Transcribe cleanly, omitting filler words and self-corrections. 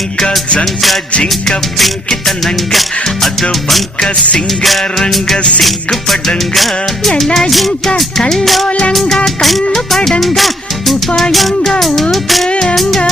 ఇంకా జంక జింక పింకితనంగా అదో వంక సింగారంగ సిగ్గుపడంగా ఎలా ఇంకా కల్లోలంగా కన్ను పడంగా ఉపాయంగా ఊపేయంగా